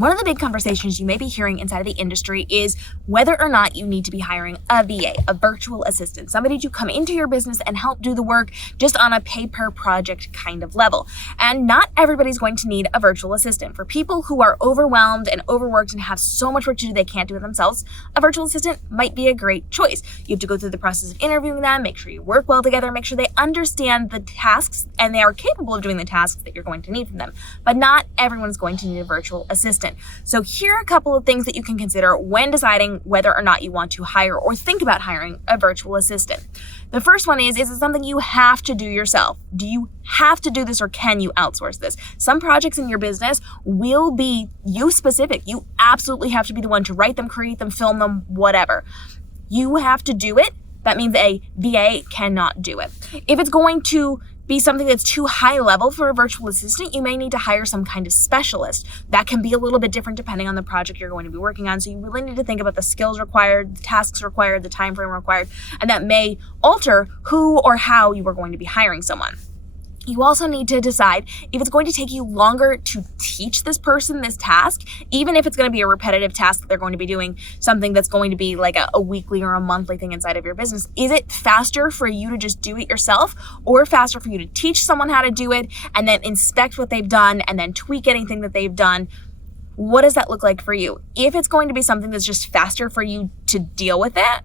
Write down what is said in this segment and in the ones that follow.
One of the big conversations you may be hearing inside of the industry is whether or not you need to be hiring a VA, a virtual assistant, somebody to come into your business and help do the work just on a pay-per-project kind of level. And not everybody's going to need a virtual assistant. For people who are overwhelmed and overworked and have so much work to do they can't do it themselves, a virtual assistant might be a great choice. You have to go through the process of interviewing them, make sure you work well together, make sure they understand the tasks and they are capable of doing the tasks that you're going to need from them. But not everyone's going to need a virtual assistant. So here are a couple of things that you can consider when deciding whether or not you want to hire or think about hiring a virtual assistant. The first one is it something you have to do yourself? Do you have to do this or can you outsource this? Some projects in your business will be you specific. You absolutely have to be the one to write them, create them, film them, whatever. You have to do it. That means a VA cannot do it. If it's going to be something that's too high level for a virtual assistant, you may need to hire some kind of specialist. That can be a little bit different depending on the project you're going to be working on. So you really need to think about the skills required, the tasks required, the time frame required, and that may alter who or how you are going to be hiring someone. You also need to decide if it's going to take you longer to teach this person this task, even if it's going to be a repetitive task that they're going to be doing, something that's going to be like a weekly or a monthly thing inside of your business. Is it faster for you to just do it yourself or faster for you to teach someone how to do it and then inspect what they've done and then tweak anything that they've done? What does that look like for you? If it's going to be something that's just faster for you to deal with it,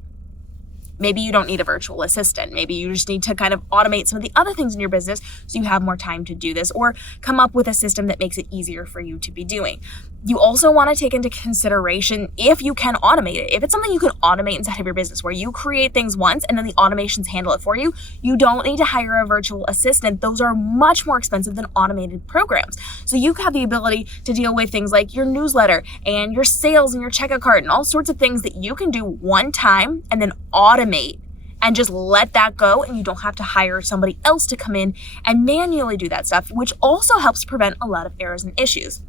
maybe you don't need a virtual assistant. Maybe you just need to kind of automate some of the other things in your business so you have more time to do this or come up with a system that makes it easier for you to be doing. You also want to take into consideration if you can automate it. If it's something you can automate inside of your business where you create things once and then the automations handle it for you, you don't need to hire a virtual assistant. Those are much more expensive than automated programs. So you have the ability to deal with things like your newsletter and your sales and your checkout cart and all sorts of things that you can do one time and then automate and just let that go, and you don't have to hire somebody else to come in and manually do that stuff, which also helps prevent a lot of errors and issues.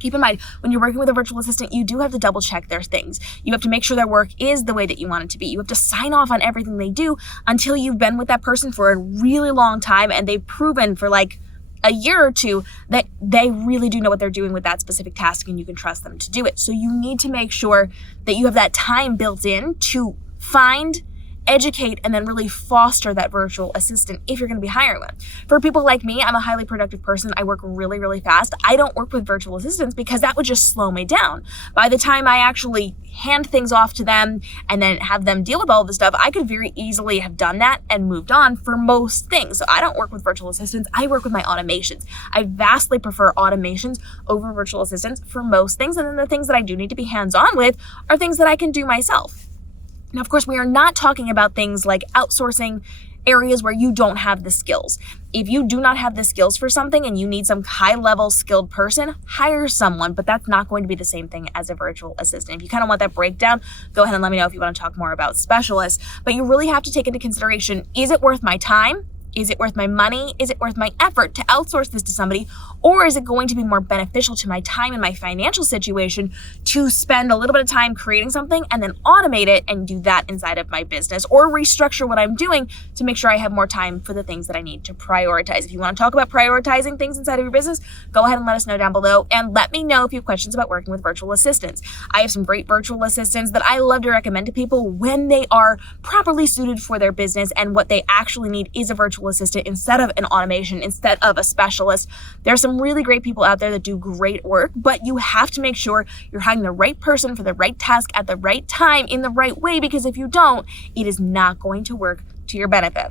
Keep in mind, when you're working with a virtual assistant, you do have to double check their things. You have to make sure their work is the way that you want it to be. You have to sign off on everything they do until you've been with that person for a really long time and they've proven for like a year or two that they really do know what they're doing with that specific task and you can trust them to do it. So you need to make sure that you have that time built in to find, educate, and then really foster that virtual assistant if you're going to be hiring one. For people like me, I'm a highly productive person. I work really, really fast. I don't work with virtual assistants because that would just slow me down. By the time I actually hand things off to them and then have them deal with all this stuff, I could very easily have done that and moved on for most things. So I don't work with virtual assistants. I work with my automations. I vastly prefer automations over virtual assistants for most things. And then the things that I do need to be hands-on with are things that I can do myself. Now, of course, we are not talking about things like outsourcing areas where you don't have the skills. If you do not have the skills for something and you need some high-level skilled person, hire someone, but that's not going to be the same thing as a virtual assistant. If you kind of want that breakdown, go ahead and let me know if you want to talk more about specialists. But you really have to take into consideration, is it worth my time? Is it worth my money? Is it worth my effort to outsource this to somebody? Or is it going to be more beneficial to my time and my financial situation to spend a little bit of time creating something and then automate it and do that inside of my business or restructure what I'm doing to make sure I have more time for the things that I need to prioritize? If you want to talk about prioritizing things inside of your business, go ahead and let us know down below and let me know if you have questions about working with virtual assistants. I have some great virtual assistants that I love to recommend to people when they are properly suited for their business and what they actually need is a virtual assistant instead of an automation, instead of a specialist. There are some really great people out there that do great work, but you have to make sure you're hiring the right person for the right task at the right time in the right way, because if you don't, it is not going to work to your benefit.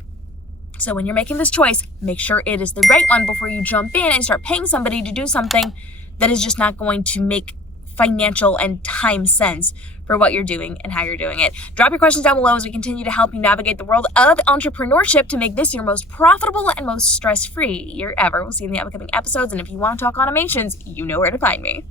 So when you're making this choice, make sure it is the right one before you jump in and start paying somebody to do something that is just not going to make financial and time sense for what you're doing and how you're doing it. Drop your questions down below as we continue to help you navigate the world of entrepreneurship to make this your most profitable and most stress-free year ever. We'll see you in the upcoming episodes. And if you want to talk automations, you know where to find me.